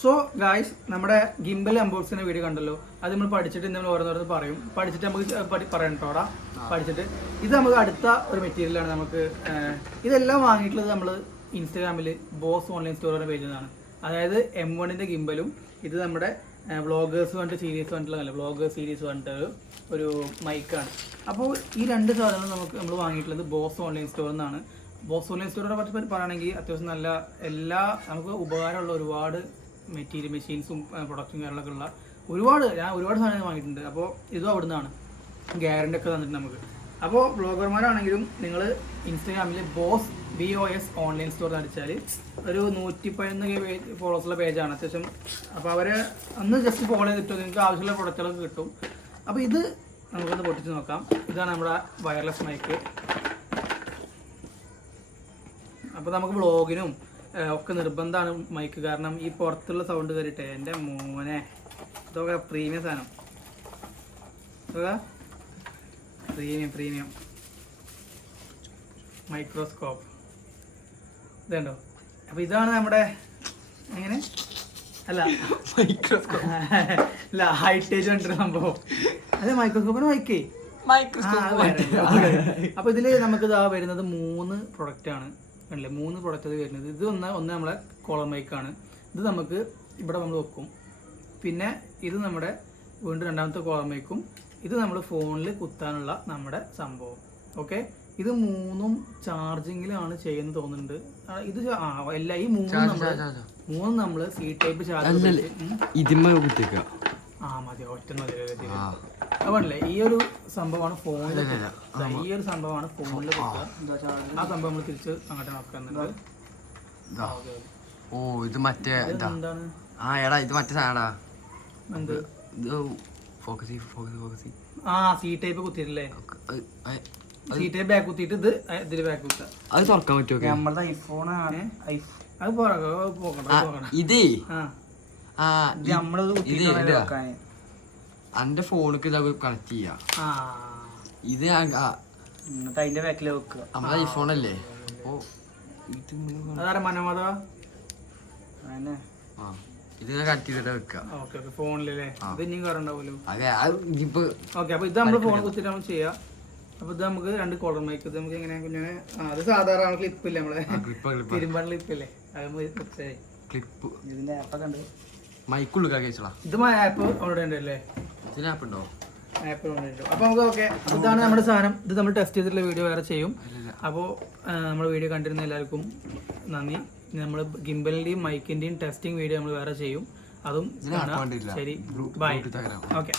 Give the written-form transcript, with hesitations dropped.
So guys നമ്മുടെ gimbal അൺബോക്സിന്റെ video കണ്ടല്ലോ. അത് നമ്മൾ പഠിച്ചിട്ട് നമ്മൾ ഓരോന്നോരോന്ന് പറയും. പഠിച്ചിട്ട് നമുക്ക് പറയണോടാ. പഠിച്ചിട്ട് ഇത് നമുക്ക് അടുത്ത ഒരു മെറ്റീരിയലാണ്. നമുക്ക് ഇതെല്ലാം വാങ്ങിയിട്ടുള്ളത് നമ്മൾ ഇൻസ്റ്റാഗ്രാമിൽ ബോസ് ഓൺലൈൻ സ്റ്റോറിന്റെ പേജിൽ നിന്നാണ്. അതായത് M1ന്റെ ഗിംബലും ഇത് നമ്മുടെ വ്ളോഗേഴ്സ് പറഞ്ഞിട്ട് സീരീസ് പറഞ്ഞിട്ടുള്ള വ്ളോഗേഴ്സ് സീരീസ് പറഞ്ഞിട്ട് ഒരു മൈക്കാണ്. അപ്പോൾ ഈ രണ്ട് സാധനങ്ങൾ നമ്മൾ വാങ്ങിയിട്ടുള്ളത് ബോസ് ഓൺലൈൻ സ്റ്റോറിൽ നിന്നാണ്. ബോസ് ഓൺലൈൻ സ്റ്റോറിനെ പറ്റി പറയുകയാണെങ്കിൽ അത്യാവശ്യം നല്ല നമുക്ക് ഉപകാരമുള്ള ഒരുപാട് മെഷീൻസും പ്രൊഡക്റ്റും കാര്യങ്ങളൊക്കെ ഉള്ള ഒരുപാട് സാധനങ്ങൾ വാങ്ങിയിട്ടുണ്ട്. അപ്പോൾ ഇതും അവിടെ നിന്നാണ് ഗ്യാരണ്ടി ഒക്കെ തന്നിട്ടുണ്ട് നമുക്ക്. അപ്പോൾ ബ്ലോഗർമാരാണെങ്കിലും നിങ്ങൾ ഇൻസ്റ്റാഗ്രാമിൽ BOS ഓൺലൈൻ സ്റ്റോർ അടിച്ചാൽ ഒരു 111 ഫോളോവേഴ്സുള്ള പേജാണ് അത്യാവശ്യം. അപ്പോൾ അവരെ ഒന്ന് ജസ്റ്റ് ഫോളോ ചെയ്തിട്ടോ നിങ്ങൾക്ക് ആവശ്യമുള്ള പ്രൊഡക്റ്റുകളൊക്കെ കിട്ടും. അപ്പോൾ ഇത് നമുക്കൊന്ന് പൊട്ടിച്ച് നോക്കാം. ഇതാണ് നമ്മുടെ വയർലെസ് മൈക്ക്. അപ്പോൾ നമുക്ക് വ്ളോഗിനും ഒക്കെ നിർബന്ധമാണ് മൈക്ക്. കാരണം ഈ പുറത്തുള്ള സൗണ്ട് കയറിയിട്ടേ എൻ്റെ മോനെ ഇതൊക്കെ പ്രീമിയം സാധനം. ഇതൊക്കെ പ്രീമിയം മൈക്രോസ്കോപ്പ് ഇതുണ്ടോ. അപ്പോൾ ഇതാണ് നമ്മുടെ എങ്ങനെ അല്ല മൈക്രോസ്കോപ്പ് അല്ല ഹൈറ്റേജ് കണ്ടൊരു സംഭവം. അതെ മൈക്രോസ്കോപ്പിന് മൈക്കേ. അപ്പോൾ ഇതിൽ നമുക്ക് ഇതാ വരുന്നത് 3 പ്രൊഡക്റ്റാണ് അല്ലേ. 3 പ്രൊഡക്റ്റ് വരുന്നത്. ഇത് ഒന്ന് നമ്മളെ കോളർ മൈക്കാണ്. ഇത് നമുക്ക് ഇവിടെ നമ്മൾ വെക്കും. പിന്നെ ഇത് നമ്മുടെ വീണ്ടും രണ്ടാമത്തെ കോളർ മൈക്കും. ഇത് നമ്മൾ ഫോണിൽ കുത്താനുള്ള നമ്മുടെ സംഭവം. ഓക്കെ, ഇത് 3ഉം ചാർജിങ്ങിലാണ് ചെയ്യുന്നത് തോന്നുന്നുണ്ട്. ഇത് എല്ലാ ഈ 3 നമ്മൾ C ടൈപ്പ് ചാർജ് മതി ഒറ്റ അതല്ലേ. ഈ ഒരു സംഭവമാണ് ഫോണിൽ ഫോണിൽ കുത്തുക. ആ സംഭവം നമ്മൾ തിരിച്ച് അങ്ങോട്ട് നോക്കുന്നുണ്ട്. ഓ ഇത് മറ്റേ എന്താണ് ഇത് മറ്റേ സാധനടാ. എന്ത് C ടൈപ്പ് കുത്തിയിട്ടില്ലേ. C ടൈപ്പ് ബാക്ക് കുത്തിയിട്ട് ഇതില് ബാക്ക് കുത്തുക. അത് തുറക്കാൻ പറ്റുമോ? നമ്മുടെ ഐഫോണാണ്. അത് പോകണ്ട. ഇതേ നമ്മളത് എന്റെ ഫോണിക്ക് ഇതൊക്കെ കണക്ട് ചെയ്യാ. ഇത് എന്നിട്ട് അതിന്റെ ബാക്കിൽ വെക്കുക. നമ്മുടെ ഐഫോൺ അല്ലേ. അപ്പൊ അതാരാ മനോമത ഇത് കണക്ട് ചെയ്തിട്ട് വെക്കുക ഫോണിലല്ലേ. ഇത് ഇനിയും കയറുണ്ടാവുമല്ലോ. ഓക്കെ, അപ്പൊ ഇത് നമ്മള് ഫോൺ കുത്തിട്ട് നമ്മൾ ചെയ്യാം. അപ്പൊ ഇത് നമുക്ക് 2 കോളർ മൈക്ക്. ഇത് നമുക്ക് എങ്ങനെ കുഞ്ഞെ അത് സാധാരണ ക്ലിപ്പില്ലേ നമ്മളെ തിരുമ്പാൻ ക്ലിപ്പില്ലേ. ക്ലിപ്പ് ഇതിന്റെ ആപ്പൊക്കെ ഉണ്ട്. മൈക്കുള്ളൂ കഴിച്ചോളാം. ഇത് ആപ്പ് ഓൾറെഡി ഉണ്ടല്ലേ. ഇതിന് ആപ്പ് ഉണ്ടോ? ആപ്പ് ഉണ്ട്. അപ്പൊ നമുക്ക് ഓക്കെ. ഇതാണ് നമ്മുടെ സാധനം. ഇത് നമ്മൾ ടെസ്റ്റ് ചെയ്തിട്ടുള്ള വീഡിയോ വേറെ ചെയ്യും. അപ്പോൾ നമ്മുടെ വീഡിയോ കണ്ടിരുന്ന എല്ലാവർക്കും നന്ദി. നമ്മൾ ഗിംബലിന്റെയും മൈക്കിന്റെയും ടെസ്റ്റിംഗ് വീഡിയോ നമ്മൾ വേറെ ചെയ്യും. അതും ശരി. ബൈ. ഓക്കെ.